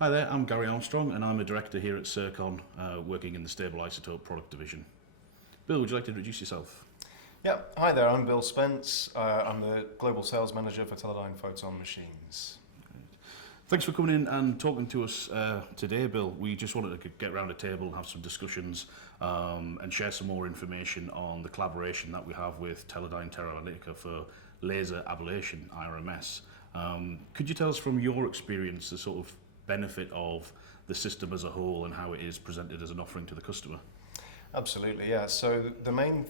Hi there, I'm Garry Armstrong and I'm a director here at Circon, working in the Stable Isotope Product Division. Bill, would you like to introduce yourself? Yeah, hi there, I'm Bill Spence. I'm the Global Sales Manager for Teledyne Photon Machines. Thanks for coming in and talking to us today, Bill. We just wanted to get around a table and have some discussions and share some more information on the collaboration that we have with Teledyne Analytica for laser ablation, IRMS. Could you tell us from your experience the sort of benefit of the system as a whole and how it is presented as an offering to the customer? Absolutely, yeah. So the main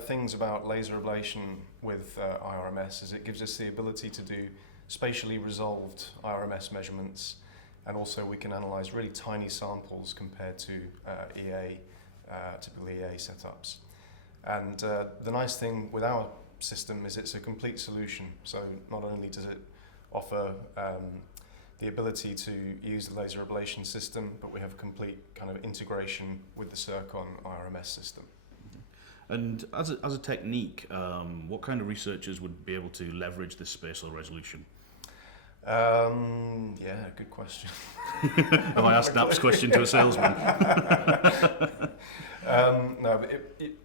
things about laser ablation with IRMS is it gives us the ability to do spatially resolved IRMS measurements, and also we can analyze really tiny samples compared to typical EA setups. And the nice thing with our system is it's a complete solution. So not only does it offer the ability to use the laser ablation system, but we have complete kind of integration with the Circon IRMS system. And as a technique, what kind of researchers would be able to leverage this spatial resolution? Yeah, good question. Have I asked Nap's question to a salesman? No, but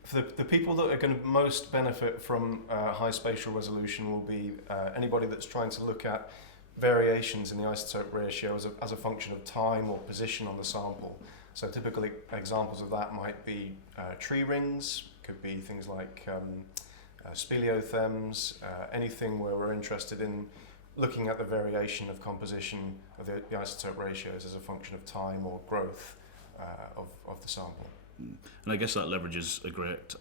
for the people that are going to most benefit from high spatial resolution will be anybody that's trying to look at variations in the isotope ratio as a function of time or position on the sample. So typical examples of that might be tree rings, could be things like speleothems, anything where we're interested in looking at the variation of composition of the isotope ratios as a function of time or growth of the sample. And I guess that leverages a great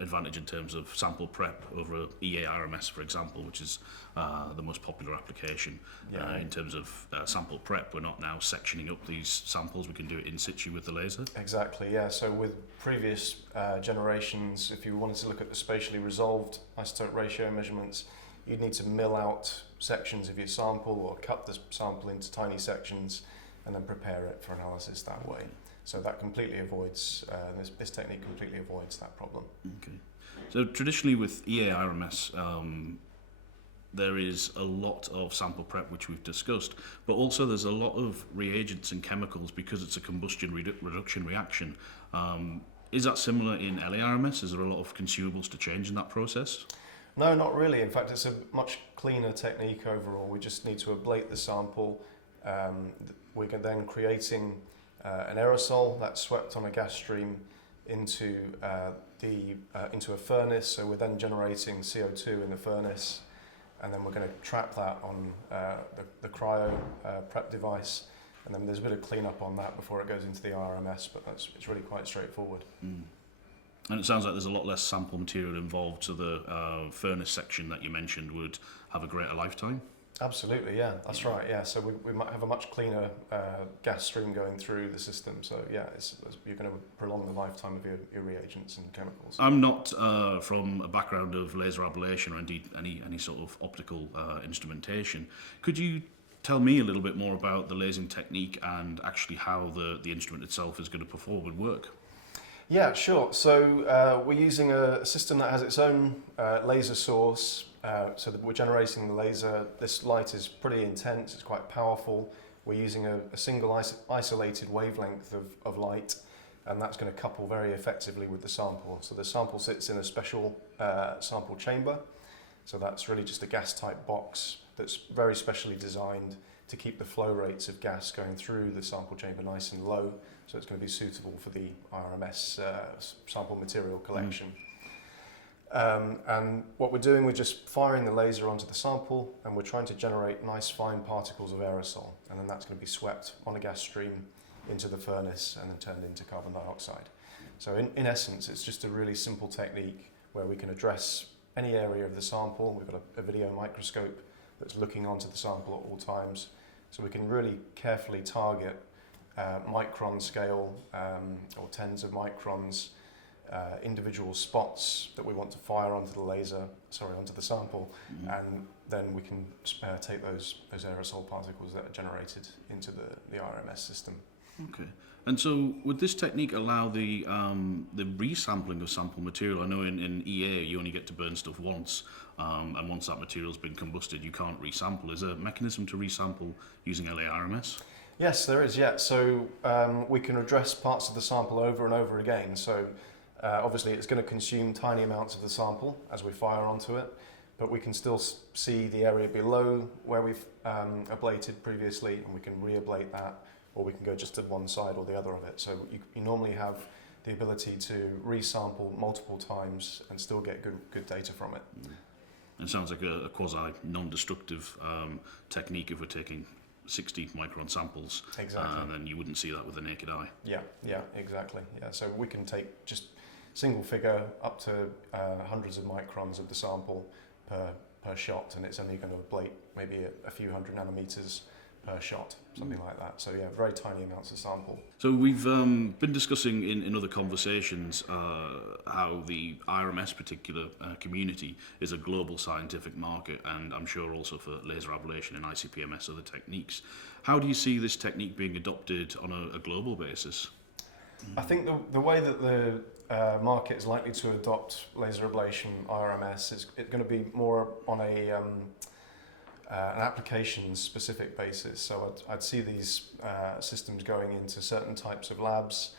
advantage in terms of sample prep over LA-IRMS, for example, which is the most popular application. Yeah. In terms of sample prep, we're not now sectioning up these samples, we can do it in situ with the laser. Exactly, yeah. So with previous generations, if you wanted to look at the spatially resolved isotope ratio measurements, you'd need to mill out sections of your sample or cut the sample into tiny sections and then prepare it for analysis that way. So that completely avoids, this technique completely avoids that problem. Okay. So traditionally with LA-IRMS, there is a lot of sample prep which we've discussed, but also there's a lot of reagents and chemicals because it's a combustion reduction reaction. Is that similar in LA-IRMS? Is there a lot of consumables to change in that process? No, not really. In fact, it's a much cleaner technique overall. We just need to ablate the sample. We can then creating an aerosol that's swept on a gas stream into a furnace. So we're then generating CO2 in the furnace, and then we're going to trap that on the cryo prep device. And then there's a bit of cleanup on that before it goes into the RMS, but it's really quite straightforward. Mm. And it sounds like there's a lot less sample material involved, so the furnace section that you mentioned would have a greater lifetime? Absolutely, yeah, that's right, yeah. So we might have a much cleaner gas stream going through the system, so yeah, you're going to prolong the lifetime of your reagents and chemicals. I'm not from a background of laser ablation or indeed any sort of optical instrumentation. Could you tell me a little bit more about the lasing technique and actually how the instrument itself is going to perform and work? Yeah, sure. So we're using a system that has its own laser source, so that we're generating the laser. This light is pretty intense, it's quite powerful. We're using a single isolated wavelength of light, and that's going to couple very effectively with the sample. So the sample sits in a special sample chamber. So that's really just a gas-type box that's very specially designed to keep the flow rates of gas going through the sample chamber nice and low, so it's going to be suitable for the IRMS sample material collection. And what we're doing, we're just firing the laser onto the sample, and we're trying to generate nice fine particles of aerosol, and then that's going to be swept on a gas stream into the furnace and then turned into carbon dioxide. So in essence, it's just a really simple technique where we can address any area of the sample. We've got a video microscope that's looking onto the sample at all times, so we can really carefully target micron scale or tens of microns, individual spots that we want to fire onto onto the sample, and then we can take those aerosol particles that are generated into the RMS system. Okay. And so would this technique allow the resampling of sample material? I know in EA you only get to burn stuff once, and once that material's been combusted you can't resample. Is there a mechanism to resample using LA-IRMS? Yes, there is, yeah. So we can address parts of the sample over and over again. So obviously it's going to consume tiny amounts of the sample as we fire onto it, but we can still see the area below where we've ablated previously, and we can re-ablate that, or we can go just to one side or the other of it. So you normally have the ability to resample multiple times and still get good data from it. It sounds like a quasi non-destructive technique if we're taking 60 micron samples. Exactly. And then you wouldn't see that with the naked eye. Yeah, exactly. Yeah, so we can take just single figure up to hundreds of microns of the sample per shot, and it's only going to ablate maybe a few hundred nanometers per shot, something like that. So yeah, very tiny amounts of sample. So we've been discussing in other conversations how the IRMS particular community is a global scientific market, and I'm sure also for laser ablation and ICP-MS other techniques. How do you see this technique being adopted on a global basis? I think the way that the market is likely to adopt laser ablation IRMS is it's going to be more on an application-specific basis. So I'd see these systems going into certain types of labs.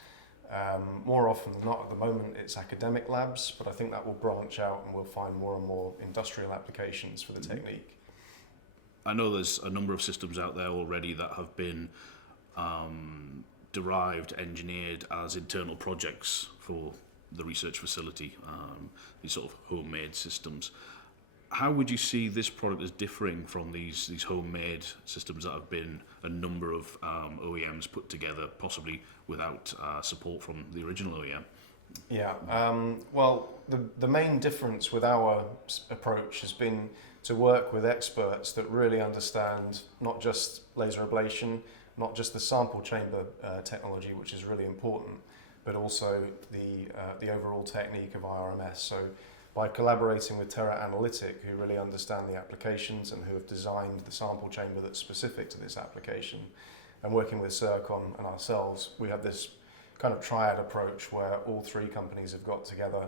More often than not, at the moment, it's academic labs, but I think that will branch out and we'll find more and more industrial applications for the technique. I know there's a number of systems out there already that have been derived, engineered as internal projects for the research facility, these sort of homemade systems. How would you see this product as differing from these homemade systems that have been a number of OEMs put together, possibly without support from the original OEM? Yeah, well, the main difference with our approach has been to work with experts that really understand not just laser ablation, not just the sample chamber technology, which is really important, but also the overall technique of IRMS. So by collaborating with Terra Analytic, who really understand the applications and who have designed the sample chamber that's specific to this application, and working with Circon and ourselves, we have this kind of triad approach where all three companies have got together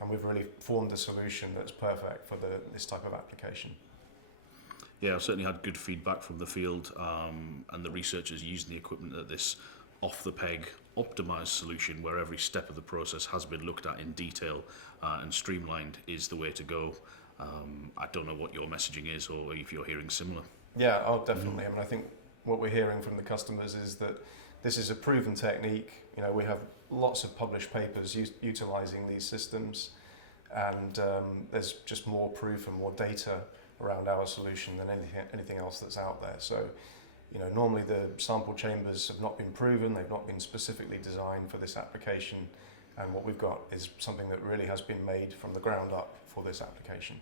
and we've really formed a solution that's perfect for this type of application. Yeah, I've certainly had good feedback from the field and the researchers using the equipment that this off-the-peg optimized solution where every step of the process has been looked at in detail and streamlined is the way to go. I don't know what your messaging is or if you're hearing similar. Yeah, oh, definitely. I mean, I think what we're hearing from the customers is that this is a proven technique. You know, we have lots of published papers utilizing these systems, and there's just more proof and more data around our solution than anything else that's out there. So, you know, normally the sample chambers have not been proven, they've not been specifically designed for this application, and what we've got is something that really has been made from the ground up for this application.